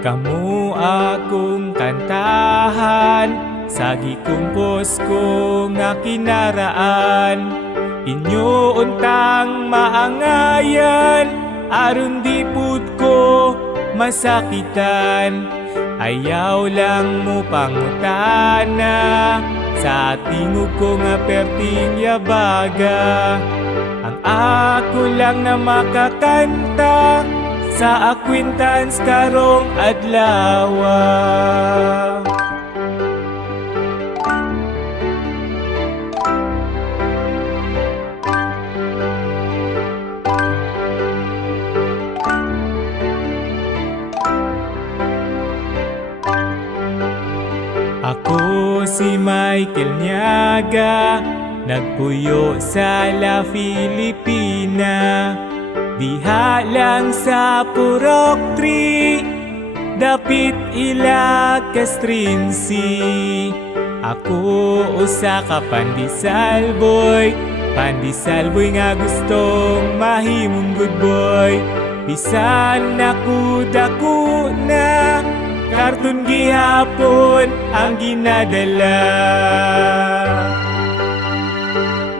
Kamu akong kantahan sa gikumpos ko nga kinaraan. Inyo untang maangayan aron di pud ko masakitan. Ayaw lang mo pangutana sa tingog ko nga perting yabaga. Ang ako lang na makakanta sa acquaintance karong adlawa. Ako si Michael Niaga, nagpuyo sa La Filipina. Diha lang sa Purok 3, dapit ila Castrinsi. Ako usa ka pandisal boy nga gustong mahimong good boy. Bisan ako dako na karton gihapon ang ginadala.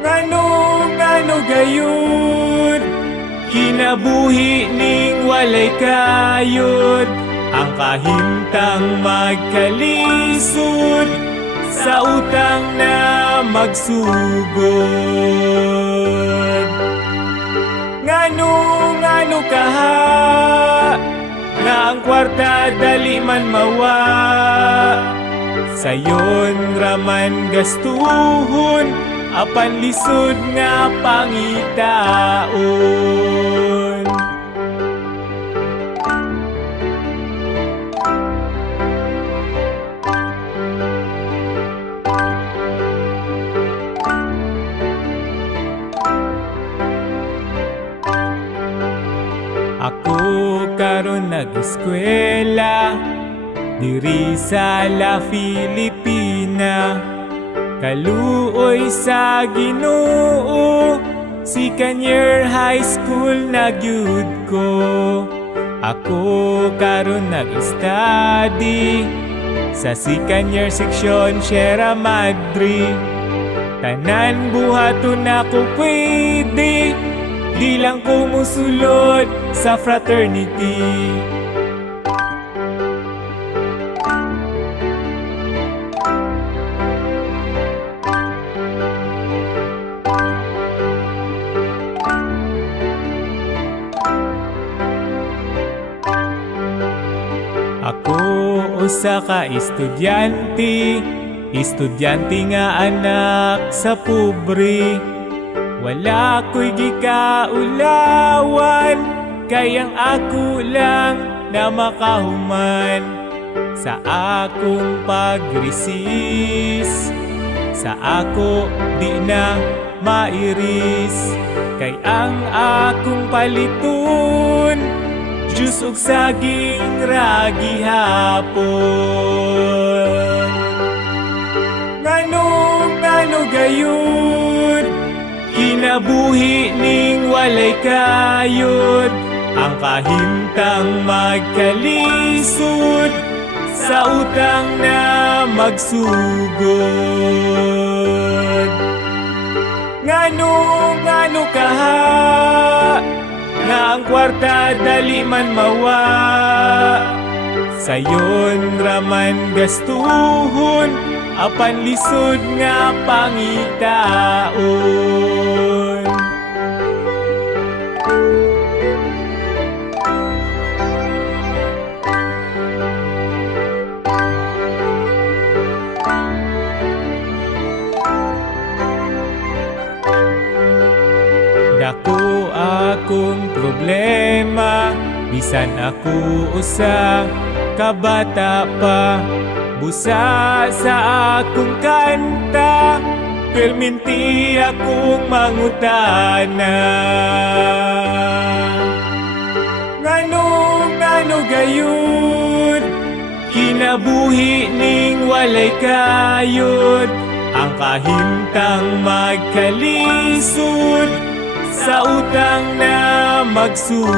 Ngano gayud kinabuhi ning walay kayod, ang kahimtang magkalisod sa utang na magsugod. Ngano kaha nga ang kwarta dali man mawa, sayon raman gastuhon apan lisod nga pangitaon. Ako karon nag-eskwela diri sa La Filipina. Kaluoy sa Ginoo, si Kanier High School nagyud ko. Ako karon nag-study sa si Kanier Section Sierra Madre. Tanan buhaton ako pwede, di lang ko musulod sa fraternity. Ako usa ka estudyante nga anak sa pobre. Wala ko'y gikaulawan, kayang ako lang na makahuman sa akong pagresist. Sa ako di na mairis, kay ang akong paliton Diyos ug saging ragi hapon. Ngano gayud kinabuhi ning walay kayod, ang kahimtang magkalisod sa utang na magsugod. Ngano kaha nga ang kwarta dali man mawa, sayon raman gastuhon apan lisod nga pangitaon. Dako akong problema, bisan ako usa kabata pa. Busa sa akong kanta, perminti akong mangutana. Ngano gayud kinabuhi ning walay kayod, ang kahimtang magkalisod sa utang na magsugod.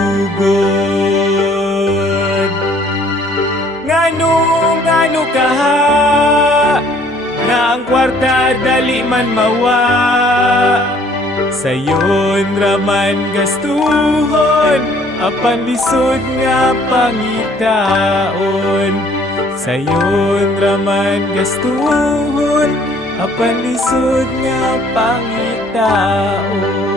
nga ang kwarta dali man mawa. Sayon raman gastuhon, apan lisod nga pangitaon. Sayon raman gastuhon, apan lisod nga pangitaon.